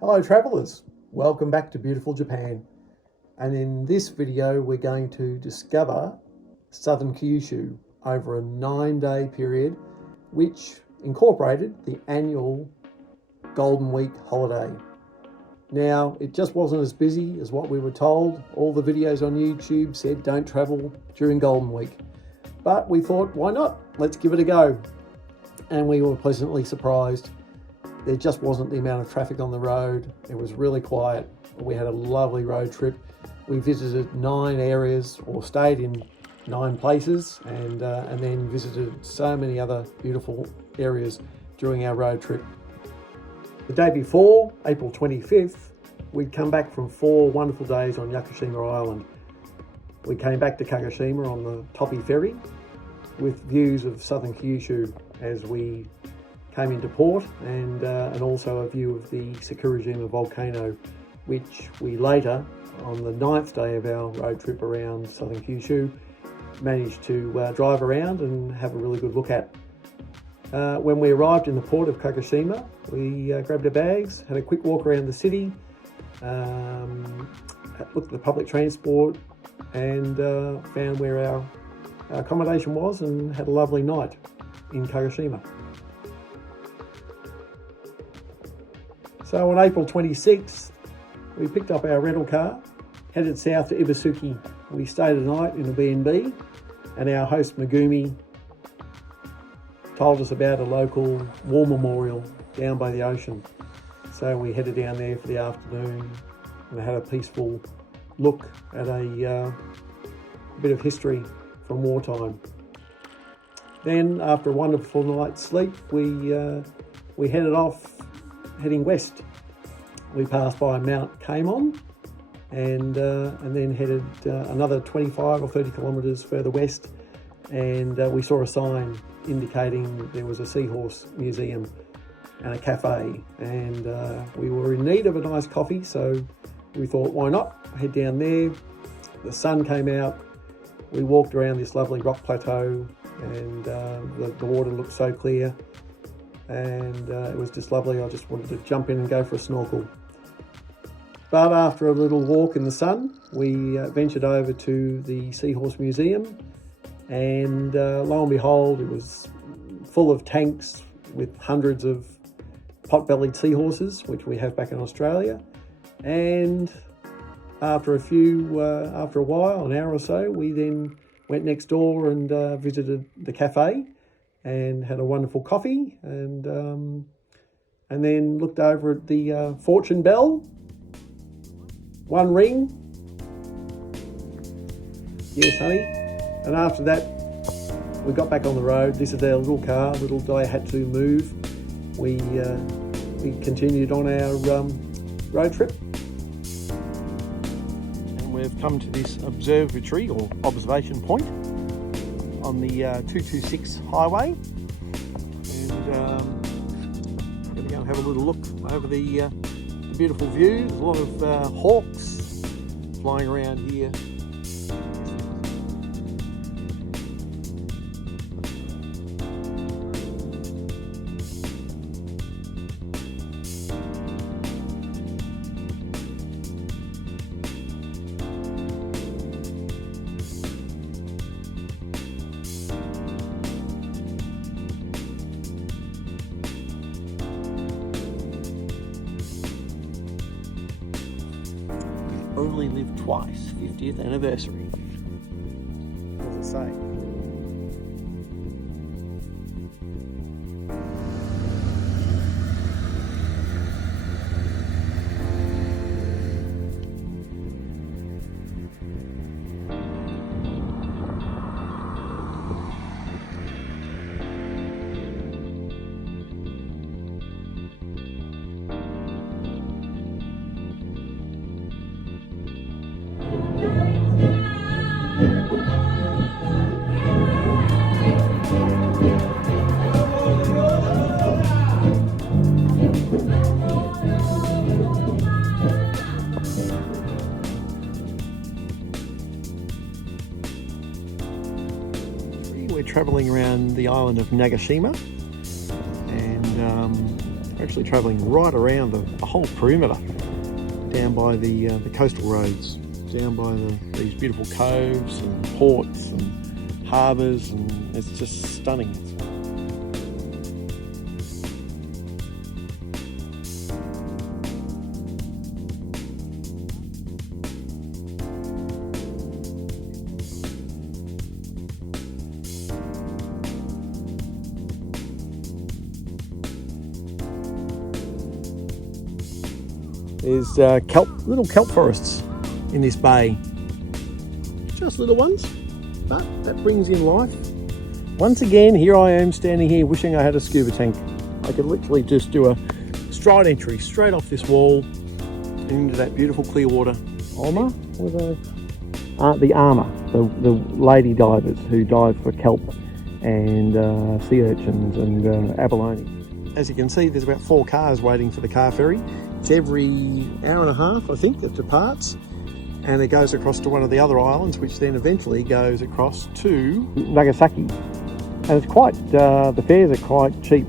Hello travellers, welcome back to beautiful Japan, and in this video we're going to discover southern Kyushu over a 9-day period which incorporated the annual Golden Week holiday. Now it just wasn't as busy as what we were told. All the videos on YouTube said don't travel during Golden Week, but we thought why not, let's give it a go, and we were pleasantly surprised. There just wasn't the amount of traffic on the road. It was really quiet. We had a lovely road trip. We visited 9 areas, or stayed in 9 places, and then visited so many other beautiful areas during our road trip. The day before, April 25th, we'd come back from 4 wonderful days on Nagashima Island. We came back to Nagashima on the Topi ferry with views of southern Kyushu as we came into port, and also a view of the Sakurajima volcano, which we later, on the 9th day of our road trip around southern Kyushu, managed to drive around and have a really good look at. When we arrived in the port of Nagashima, we grabbed our bags, had a quick walk around the city, looked at the public transport, and found where our accommodation was, and had a lovely night in Nagashima. So on April 26th, we picked up our rental car, headed south to Ibisuki. We stayed a night in a B&B, and our host Megumi told us about a local war memorial down by the ocean. So we headed down there for the afternoon and had a peaceful look at a bit of history from wartime. Then, after a wonderful night's sleep, we headed off, heading west. We passed by Mount Kamon and then headed another 25 or 30 kilometres further west, and we saw a sign indicating there was a seahorse museum and a cafe, and we were in need of a nice coffee, so we thought why not head down there. The sun came out, we walked around this lovely rock plateau, and the water looked so clear, and it was just lovely. I just wanted to jump in and go for a snorkel. But after a little walk in the sun, we ventured over to the Seahorse Museum, and lo and behold, it was full of tanks with hundreds of pot-bellied seahorses, which we have back in Australia. And after a while, an hour or so, we then went next door and visited the cafe and had a wonderful coffee, and then looked over at the fortune bell. 1 ring. Yes, honey. And after that, we got back on the road. This is our little car, little Daihatsu Move. We continued on our road trip. And we've come to this observatory or observation point on the 226 highway. And I'm going to go and have a little look over the beautiful views. A lot of hawks flying around here. Only live twice, 50th anniversary. What does it say? We're travelling around the island of Nagashima, and actually travelling right around the whole perimeter, down by the coastal roads, down by these beautiful coves and ports and harbours, and it's just stunning. There's little kelp forests in this bay. Just little ones, but that brings in life. Once again, here I am standing here wishing I had a scuba tank. I could literally just do a stride entry straight off this wall into that beautiful clear water. Alma, the Arma, the lady divers who dive for kelp and sea urchins and abalone. As you can see, there's about 4 cars waiting for the car ferry. It's every hour and a half, I think, that departs, and it goes across to one of the other islands, which then eventually goes across to Nagasaki. And it's quite, the fares are quite cheap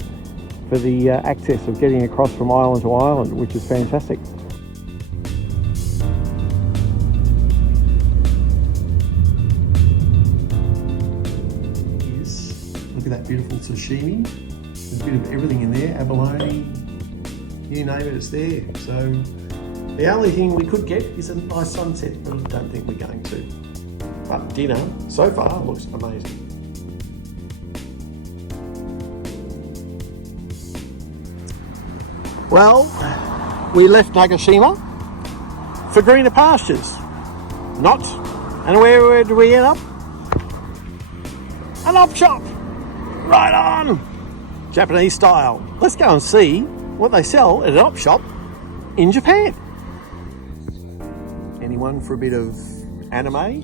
for the access of getting across from island to island, which is fantastic. Look at that beautiful sashimi. There's a bit of everything in there, abalone, you name it, it's there. So the only thing we could get is a nice sunset, but I don't think we're going to. But dinner so far looks amazing. Well, we left Nagashima for greener pastures. Not. And where did we end up? An op shop. Right on. Japanese style. Let's go and see what they sell at an op shop in Japan. Anyone for a bit of anime?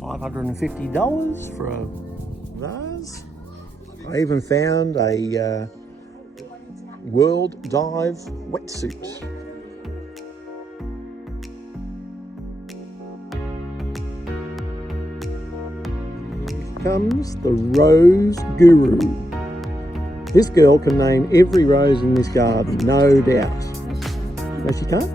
$550 for a vase. I even found a World Dive wetsuit. Here comes the Rose Guru. This girl can name every rose in this garden, no doubt. No, she can't?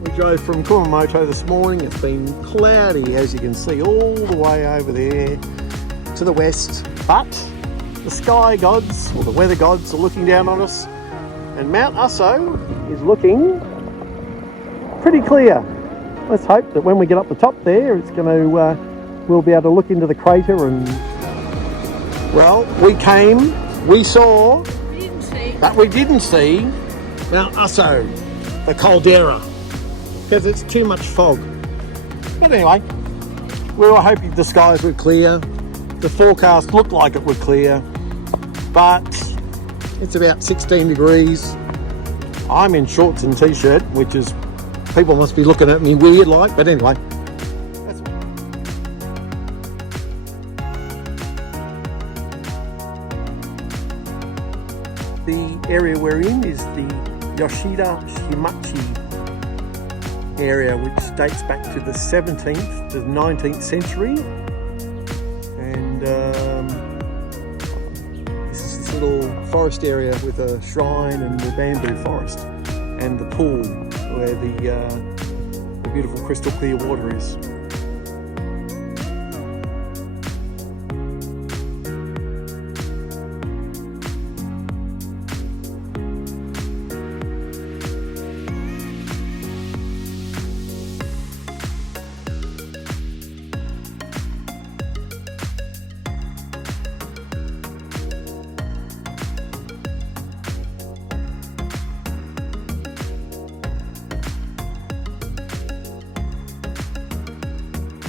We drove from Kumamoto this morning. It's been cloudy, as you can see, all the way over there to the west, but the sky gods, or the weather gods, are looking down on us, and Mount Aso is looking pretty clear. Let's hope that when we get up the top there, it's going to, we'll be able to look into the crater and, well, we saw, but we didn't see Mount Aso, the caldera, because it's too much fog. But anyway, we were hoping the skies were clear. The forecast looked like it would clear, but it's about 16 degrees. I'm in shorts and t-shirt, which is, people must be looking at me weird like, but anyway. The area we're in is the Yoshida Shimachi area, which dates back to the 17th to the 19th century. This is this little forest area with a shrine and the bamboo forest and the pool where the beautiful crystal clear water is.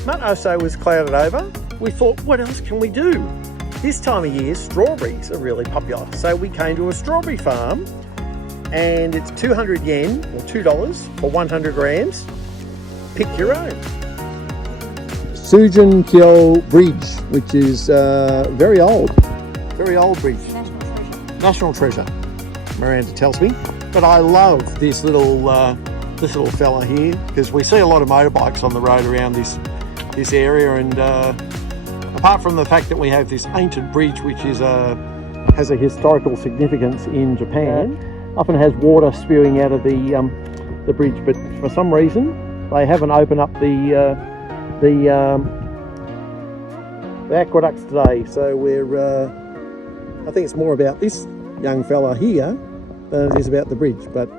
Mount Aso was clouded over. We thought, what else can we do? This time of year, strawberries are really popular. So we came to a strawberry farm, and it's 200 yen, or $2 for 100 grams. Pick your own. Sujin Kyo Bridge, which is very old. Very old bridge. National treasure. National treasure, Miranda tells me. But I love this little fella here, because we see a lot of motorbikes on the road around this area, and apart from the fact that we have this ancient bridge, which is has a historical significance in Japan, often has water spewing out of the bridge, but for some reason they haven't opened up the aqueducts today. So I think it's more about this young fella here than it is about the bridge. But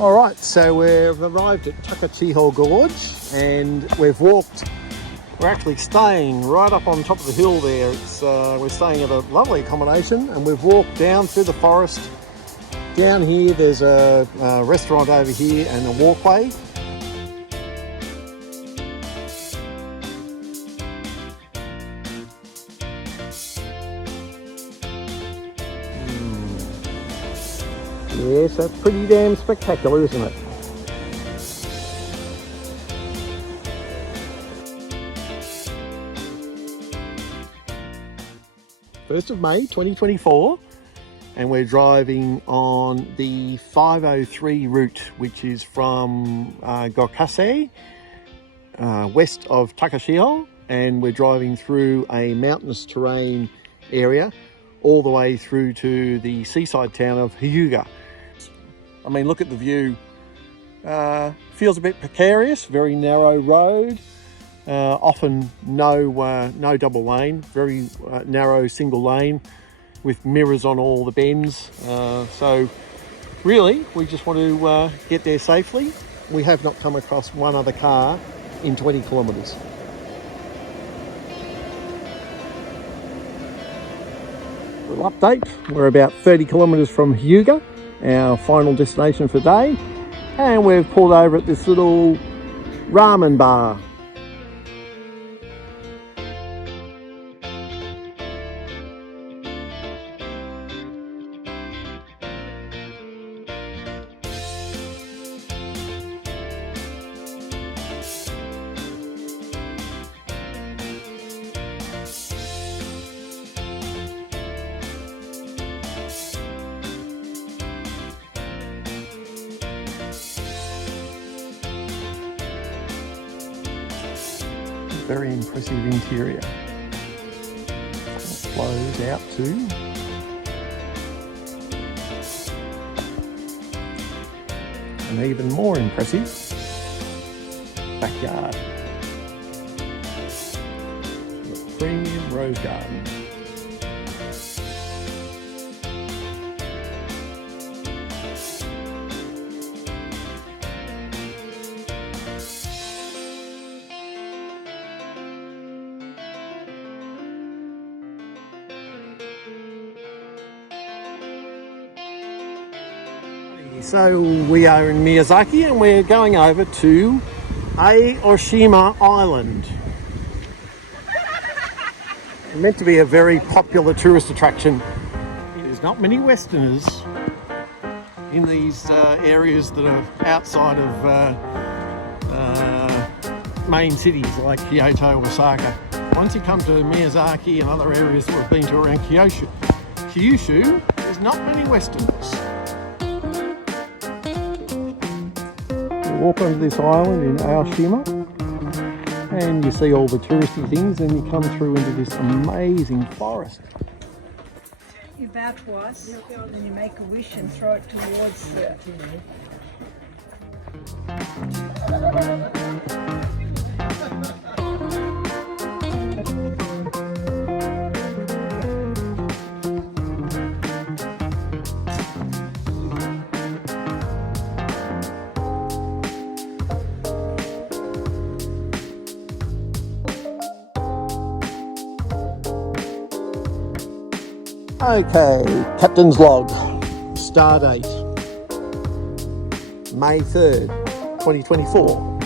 all right, so we've arrived at Takachiho Gorge, and we're actually staying right up on top of the hill there. We're staying at a lovely accommodation, and we've walked down through the forest. Down here there's a restaurant over here and a walkway. Yes, that's pretty damn spectacular, isn't it? First of May 2024, and we're driving on the 503 route, which is from Gokase, west of Takachiho, and we're driving through a mountainous terrain area all the way through to the seaside town of Hyuga. I mean, look at the view. Feels a bit precarious, very narrow road, often no double lane, very narrow single lane with mirrors on all the bends. So really, we just want to get there safely. We have not come across one other car in 20 kilometres. Little update, we're about 30 kilometres from Hyuga, our final destination for the day, and we've pulled over at this little ramen bar. Very impressive interior. It flows out to an even more impressive backyard. A premium rose garden. So we are in Miyazaki, and we're going over to Aoshima Island. It's meant to be a very popular tourist attraction. There's not many Westerners in these areas that are outside of main cities like Kyoto or Osaka. Once you come to Miyazaki and other areas that we've been to around Kyushu, there's not many Westerners. Walk onto this island in Aoshima, and you see all the touristy things, and you come through into this amazing forest. You bow twice, and you make a wish and throw it towards the... Okay, Captain's Log, star date, May 3rd, 2024.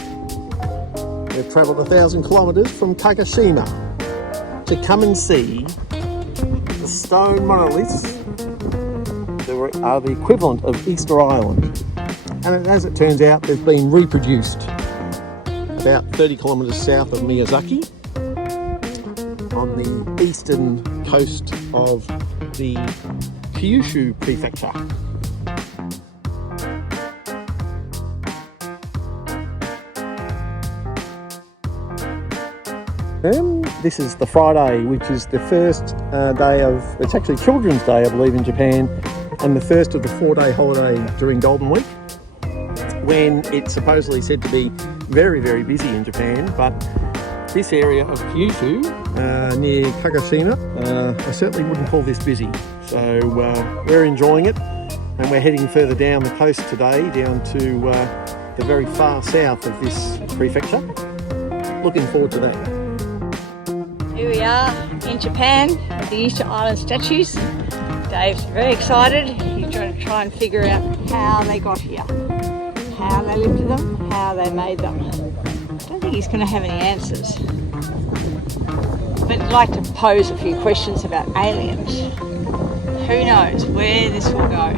We've travelled 1,000 kilometres from Nagashima to come and see the stone monoliths that are the equivalent of Easter Island. And as it turns out, they've been reproduced about 30 kilometres south of Miyazaki on the eastern coast of the Kyushu prefecture. This is the Friday, which is the first day of, it's actually Children's Day, I believe, in Japan, and the first of the 4-day holiday during Golden Week, when it's supposedly said to be very, very busy in Japan. But this area of Kyushu, near Nagashima, I certainly wouldn't call this busy. So we're enjoying it, and we're heading further down the coast today, down to the very far south of this prefecture. Looking forward to that. Here we are in Japan at the Easter Island statues. Dave's very excited. He's trying to try and figure out how they got here, how they lifted them, how they made them. I don't think he's going to have any answers. But I'd like to pose a few questions about aliens. Who knows where this will go?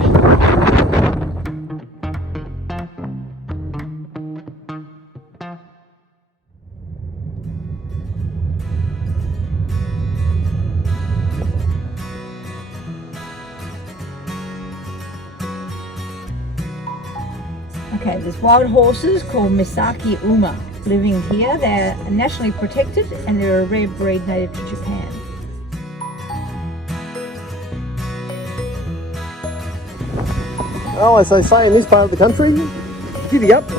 Okay, there's wild horses called Miyazaki Uma living here. They're nationally protected and they're a rare breed native to Japan. Well, as they say in this part of the country, giddy up.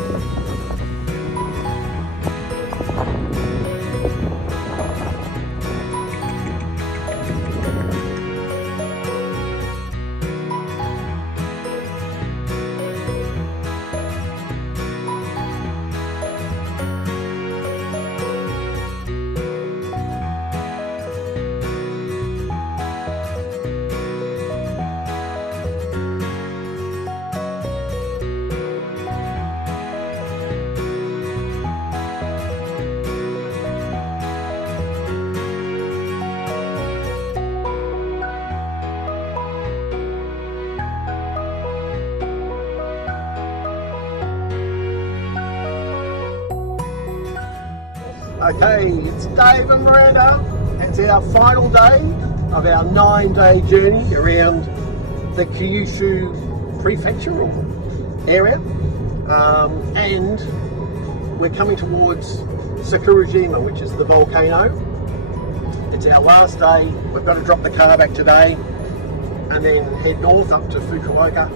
Okay, it's Dave and Miranda. It's our final day of our 9-day journey around the Kyushu prefecture or area, and we're coming towards Sakurajima, which is the volcano. It's our last day. We've got to drop the car back today and then head north up to Fukuoka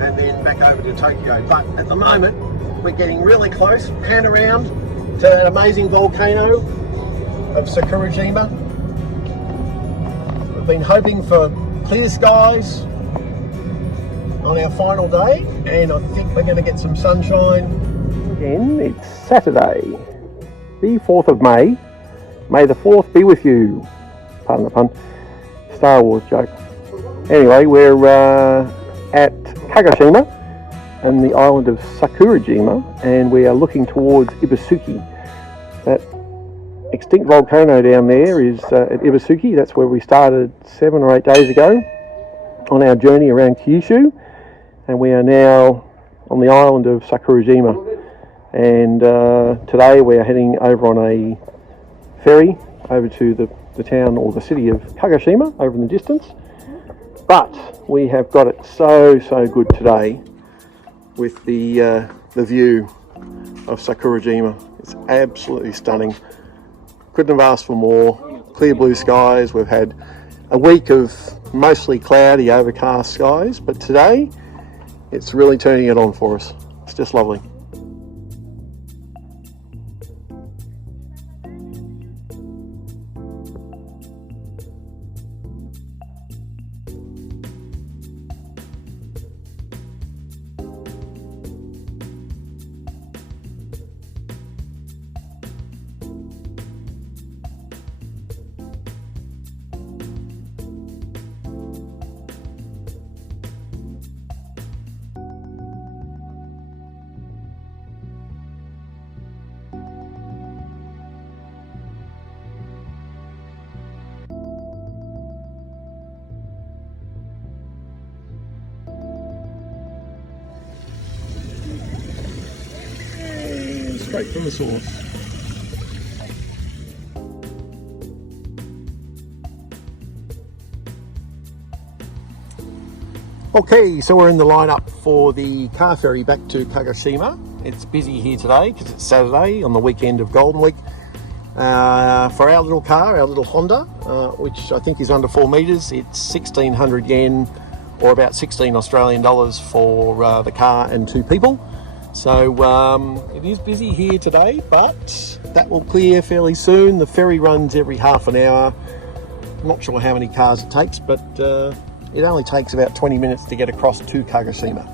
and then back over to Tokyo. But at the moment, we're getting really close, pan around to that amazing volcano of Sakurajima. We've been hoping for clear skies on our final day, and I think we're going to get some sunshine. Again, it's Saturday, the 4th of May. May the 4th be with you. Pardon the pun. Star Wars joke. Anyway, we're at Nagashima and the island of Sakurajima, and we are looking towards Ibusuki. That extinct volcano down there is at Ibusuki. That's where we started 7 or 8 days ago on our journey around Kyushu, and we are now on the island of Sakurajima, and today we are heading over on a ferry over to the town or the city of Nagashima over in the distance. But we have got it so good today with the view of Sakurajima. It's absolutely stunning. Couldn't have asked for more. Clear blue skies. We've had a week of mostly cloudy, overcast skies, but today it's really turning it on for us. It's just lovely. straight from the source. Okay, so we're in the lineup for the car ferry back to Nagashima. It's busy here today because it's Saturday on the weekend of Golden Week. For our little car, our little Honda, which I think is under 4 metres, it's 1,600 yen or about 16 Australian dollars for the car and 2 people. So it is busy here today, but that will clear fairly soon. The ferry runs every half an hour. I'm not sure how many cars it takes, but it only takes about 20 minutes to get across to Nagashima.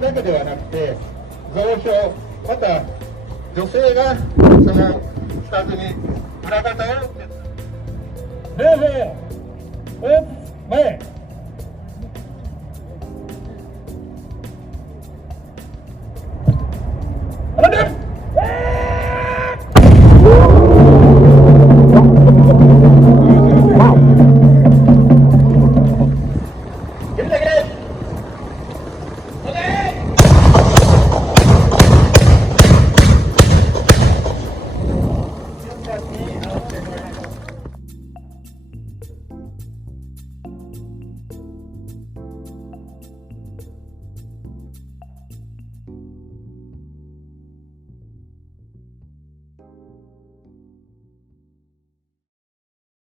だけではなくて、蔵書、また女性がその近くに裏方を。0、0、前。